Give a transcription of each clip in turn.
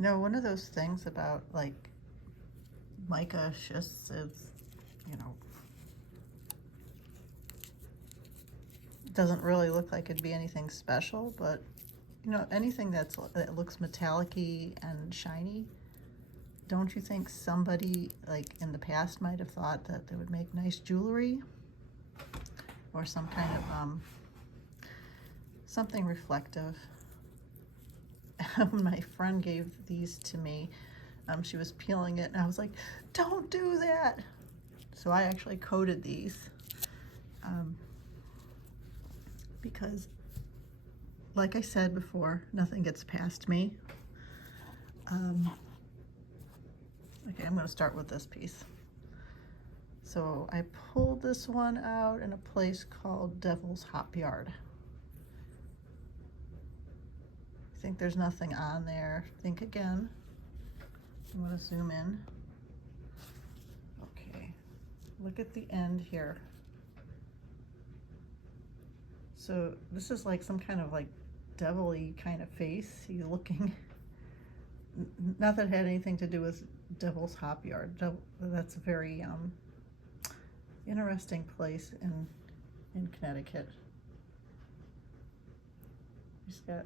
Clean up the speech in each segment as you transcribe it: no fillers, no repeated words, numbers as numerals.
You know, one of those things about like mica schists is, you know, it doesn't really look like it'd be anything special, but you know, anything that looks metallic-y and shiny, don't you think somebody like in the past might have thought that they would make nice jewelry or some kind of something reflective? When my friend gave these to me, she was peeling it and I was like, don't do that. So I actually coated these because, like I said before, nothing gets past me. Okay, I'm going to start with this piece. So I pulled this one out in a place called Devil's Hop Yard. I think there's nothing on there. Think again. I'm going to zoom in. Okay, look at the end here. So this is like some kind of like devil-y kind of face. He's looking, not that it had anything to do with Devil's Hop Yard. That's a very interesting place in Connecticut. He's got,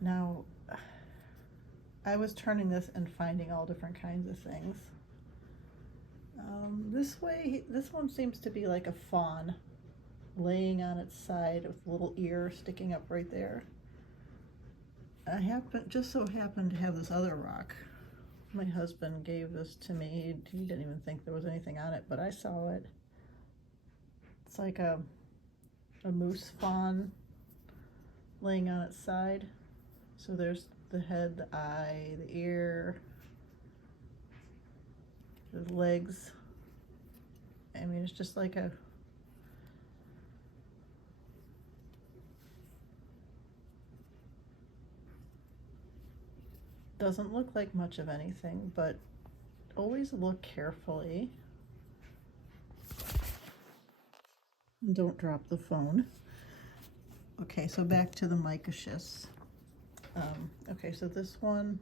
now I was turning this and finding all different kinds of things. This one seems to be like a fawn laying on its side with a little ear sticking up right there. I just so happened to have this other rock. My husband gave this to me. He didn't even think there was anything on it, but I saw it. It's like a moose fawn laying on its side. So there's the head, the eye, the ear, the legs. I mean, it's just like a doesn't look like much of anything, but always look carefully. And don't drop the phone. Okay, so back to the mica schists. Okay, so this one,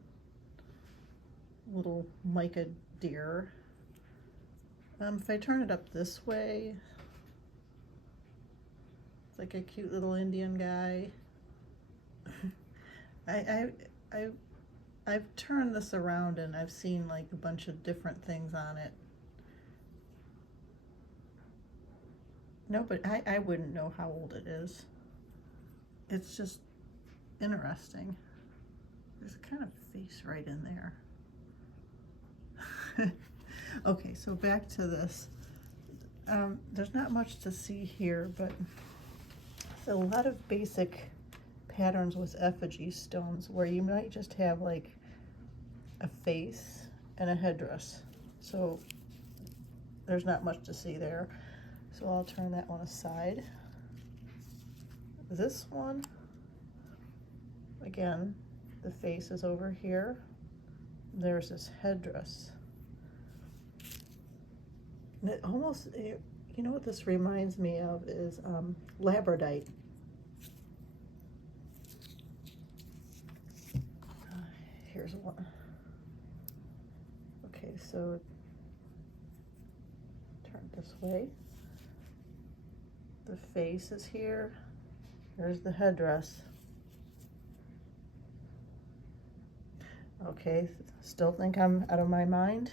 little mica deer. If I turn it up this way, it's like a cute little Indian guy. I've turned this around and I've seen like a bunch of different things on it. No, but I wouldn't know how old it is. It's just interesting. There's a kind of face right in there. Okay, so back to this. There's not much to see here, but it's a lot of basic patterns with effigy stones where you might just have like a face and a headdress. So there's not much to see there. So I'll turn that one aside. This one, again, the face is over here. There's this headdress. And it almost, you know what this reminds me of is labradorite. Here's one. Okay, so turn this way. The face is here. Here's the headdress. Okay, still think I'm out of my mind?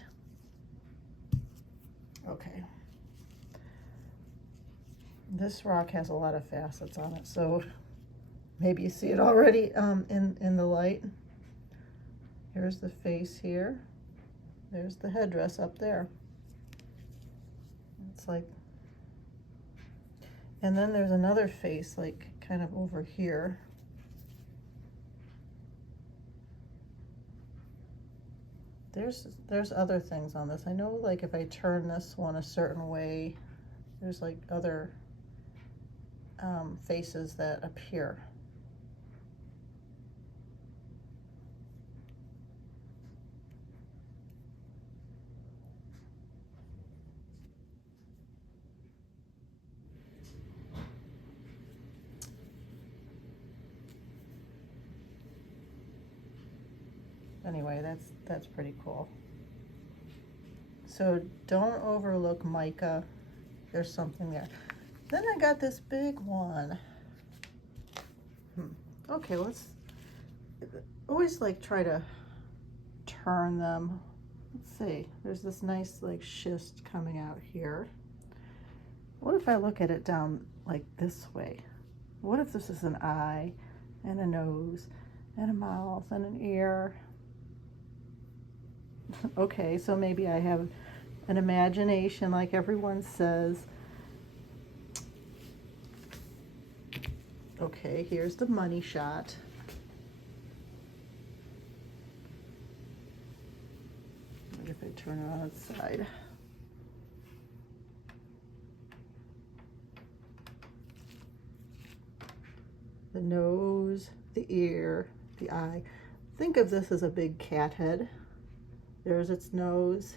Okay. This rock has a lot of facets on it, so maybe you see it already in the light. Here's the face here. There's the headdress up there. It's like, and then there's another face like kind of over here. There's other things on this. I know like if I turn this one a certain way, there's like other faces that appear. anyway, that's pretty cool. So don't overlook Mica. There's something there. Then I got this big one. Okay, let's always like try to turn them. Let's see. There's this nice like schist coming out here. What if I look at it down like this way? What if this is an eye and a nose and a mouth and an ear? Okay, so maybe I have an imagination like everyone says. Okay, here's the money shot. What if I turn it on its side? The nose, the ear, the eye. Think of this as a big cat head. There's its nose.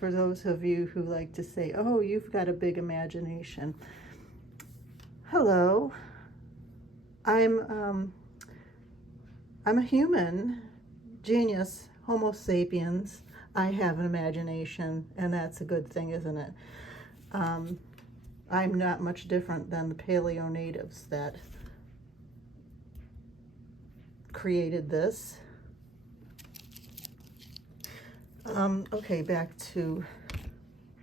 For those of you who like to say, oh, you've got a big imagination. Hello. I'm a human, genius, Homo sapiens. I have an imagination, and that's a good thing, isn't it? I'm not much different than the paleo natives that created this. Okay, back to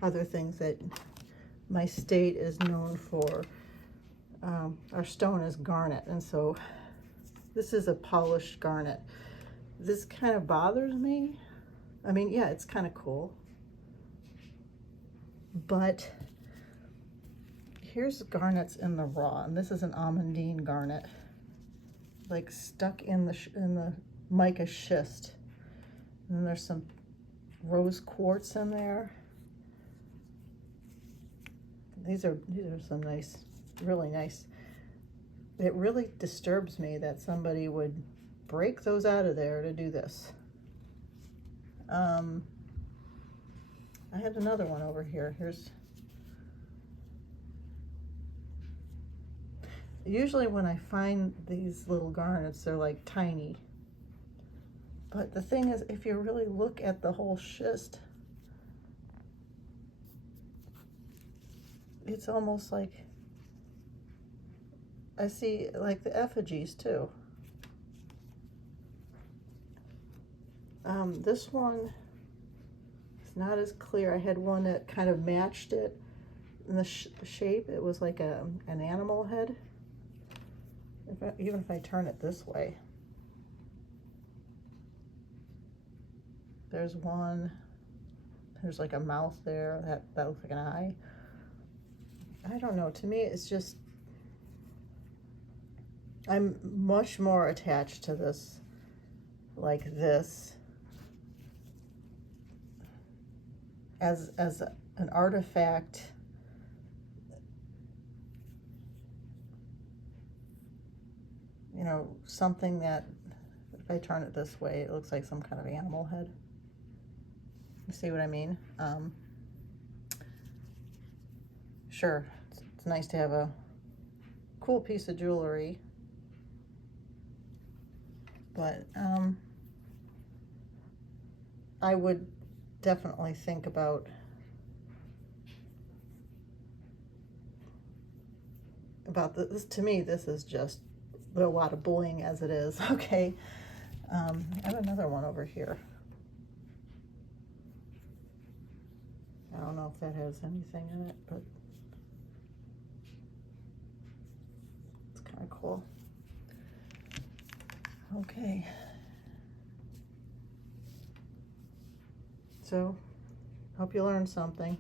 other things that my state is known for. Our stone is garnet, and so this is a polished garnet. This kind of bothers me. I mean, yeah, it's kind of cool, but here's garnets in the raw, and this is an almandine garnet, like stuck in the mica schist. And then there's some rose quartz in there. These are some nice, really nice. It really disturbs me that somebody would break those out of there to do this. I had another one over here. Usually when I find these little garnets, they're like tiny. But the thing is, if you really look at the whole schist, it's almost like, I see like the effigies too. This one is not as clear. I had one that kind of matched it in the shape. It was like an animal head. Even if I turn it this way. There's one. There's like a mouth there. That looks like an eye. I don't know. To me, it's just, I'm much more attached to this, like this, as an artifact. You know, something that, if I turn it this way, it looks like some kind of animal head. You see what I mean? Sure, it's nice to have a cool piece of jewelry, but I would definitely think about this. To me, this is just a lot of bling as it is. Okay, I have another one over here. I don't know if that has anything in it, but it's kind of cool. Okay, so hope you learned something.